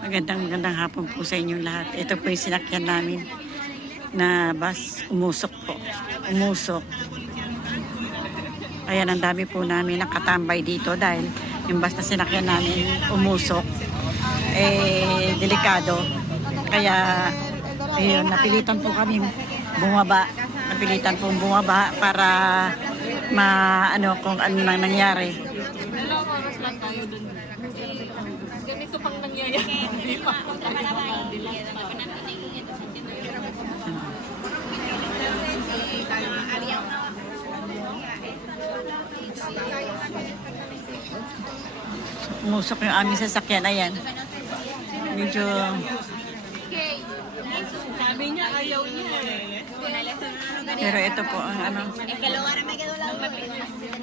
Magandang magandang hapon po sa inyong lahat. Ito po yung sinakyan namin na bus. Umusok po. Umusok. Ayan, ang dami po namin nakatambay dito dahil yung bus na sinakyan namin umusok. Eh, delikado. Kaya, ayun, napilitan po kami bumaba. Napilitan po bumaba para ma ano kung ano nang nangyari. Ganito pang nangyayari. Umusok yung aming sasakyan. Ayan. Medyo Sabi niya, ayaw niya eh. Pero ito po ang ano. Ayaw na niya.